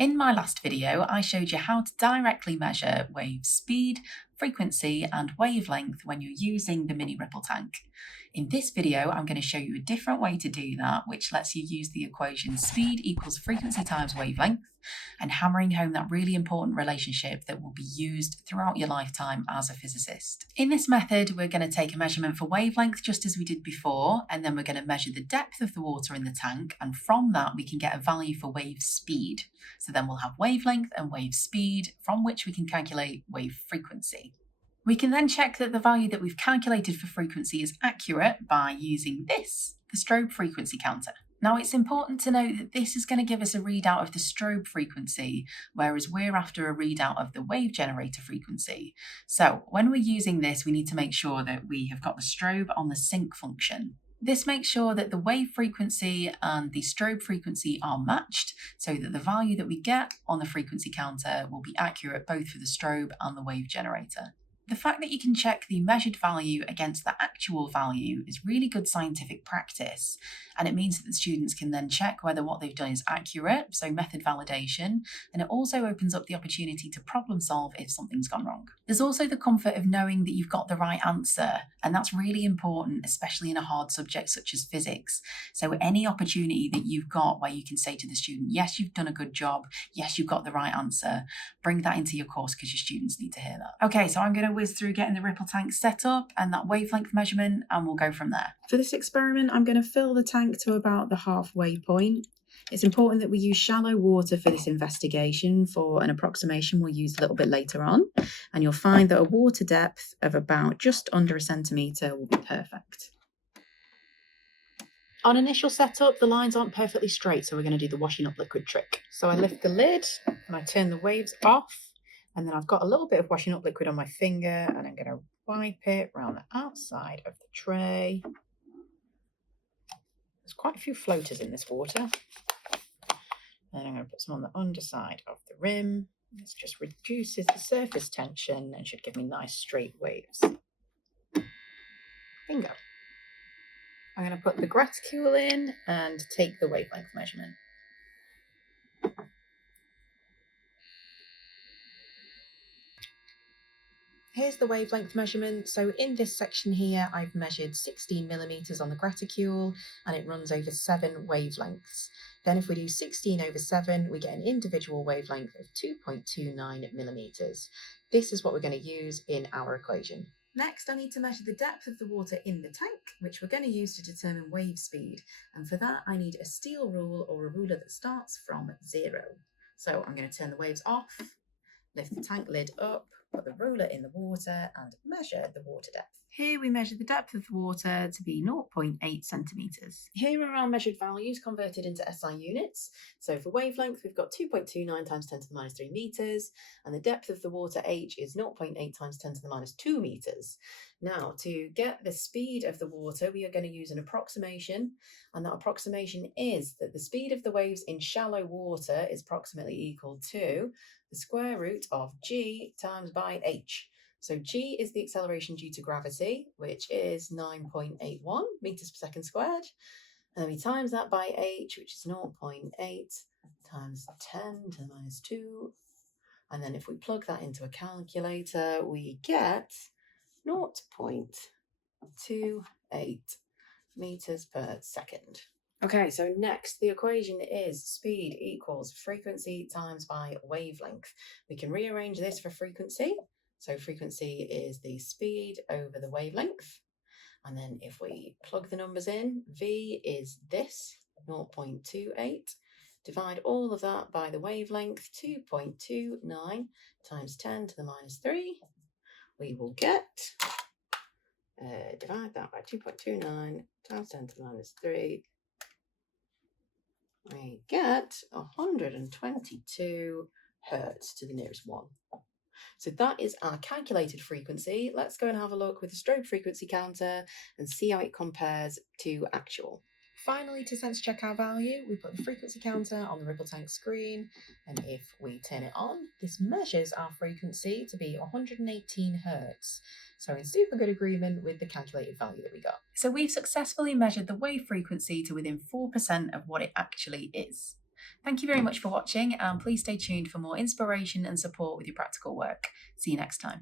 In my last video, I showed you how to directly measure wave speed, frequency, and wavelength when you're using the mini ripple tank. In this video, I'm going to show you a different way to do that, which lets you use the equation speed equals frequency times wavelength, and hammering home that really important relationship that will be used throughout your lifetime as a physicist. In this method, we're going to take a measurement for wavelength just as we did before, and then we're going to measure the depth of the water in the tank, and from that we can get a value for wave speed. So then we'll have wavelength and wave speed, from which we can calculate wave frequency. We can then check that the value that we've calculated for frequency is accurate by using this, the strobe frequency counter. Now, it's important to note that this is going to give us a readout of the strobe frequency, whereas we're after a readout of the wave generator frequency. So when we're using this, we need to make sure that we have got the strobe on the sync function. This makes sure that the wave frequency and the strobe frequency are matched, so that the value that we get on the frequency counter will be accurate both for the strobe and the wave generator. The fact that you can check the measured value against the actual value is really good scientific practice, and it means that the students can then check whether what they've done is accurate, so method validation, and it also opens up the opportunity to problem solve if something's gone wrong. There's also the comfort of knowing that you've got the right answer, and that's really important, especially in a hard subject such as physics. So any opportunity that you've got where you can say to the student, yes, you've done a good job, yes, you've got the right answer, bring that into your course because your students need to hear that. Okay, so I'm going to whiz through getting the ripple tank set up and that wavelength measurement, and we'll go from there. For this experiment, I'm going to fill the tank to about the halfway point. It's important that we use shallow water for this investigation. For an approximation we'll use a little bit later on, and you'll find that a water depth of about just under a centimetre will be perfect. On initial setup, the lines aren't perfectly straight, so we're going to do the washing up liquid trick. So I lift the lid and I turn the waves off, and then I've got a little bit of washing up liquid on my finger, and I'm going to wipe it around the outside of the tray. There's quite a few floaters in this water. Then I'm going to put some on the underside of the rim. This just reduces the surface tension and should give me nice straight waves. Bingo. I'm going to put the graticule in and take the wavelength measurement. Here's the wavelength measurement. So in this section here, I've measured 16 millimeters on the graticule, and it runs over 7 wavelengths. Then if we do 16 over 7, we get an individual wavelength of 2.29 millimeters. This is what we're going to use in our equation. Next, I need to measure the depth of the water in the tank, which we're going to use to determine wave speed. And for that, I need a steel rule or a ruler that starts from 0. So I'm going to turn the waves off, lift the tank lid up, put the ruler in the water and measure the water depth. Here we measure the depth of the water to be 0.8 centimetres. Here are our measured values converted into SI units. So for wavelength, we've got 2.29 times 10 to the minus 3 metres, and the depth of the water H is 0.8 times 10 to the minus 2 metres. Now, to get the speed of the water, we are going to use an approximation, and that approximation is that the speed of the waves in shallow water is approximately equal to the square root of g times by h. So g is the acceleration due to gravity, which is 9.81 meters per second squared. And then we times that by h, which is 0.8 times 10 to the minus 2. And then if we plug that into a calculator, we get 0.28 meters per second. Okay, so next the equation is speed equals frequency times by wavelength. We can rearrange this for frequency. So frequency is the speed over the wavelength. And then if we plug the numbers in, V is this, 0.28. Divide all of that by the wavelength, 2.29 times 10 to the minus 3. We will get, divide that by 2.29 times 10 to the minus 3. We get 122 hertz to the nearest 1. So that is our calculated frequency. Let's go and have a look with the strobe frequency counter and see how it compares to actual. Finally, to sense check our value, we put the frequency counter on the ripple tank screen, and if we turn it on, this measures our frequency to be 118 hertz. So in super good agreement with the calculated value that we got. So we've successfully measured the wave frequency to within 4% of what it actually is. Thank you very much for watching, and please stay tuned for more inspiration and support with your practical work. See you next time.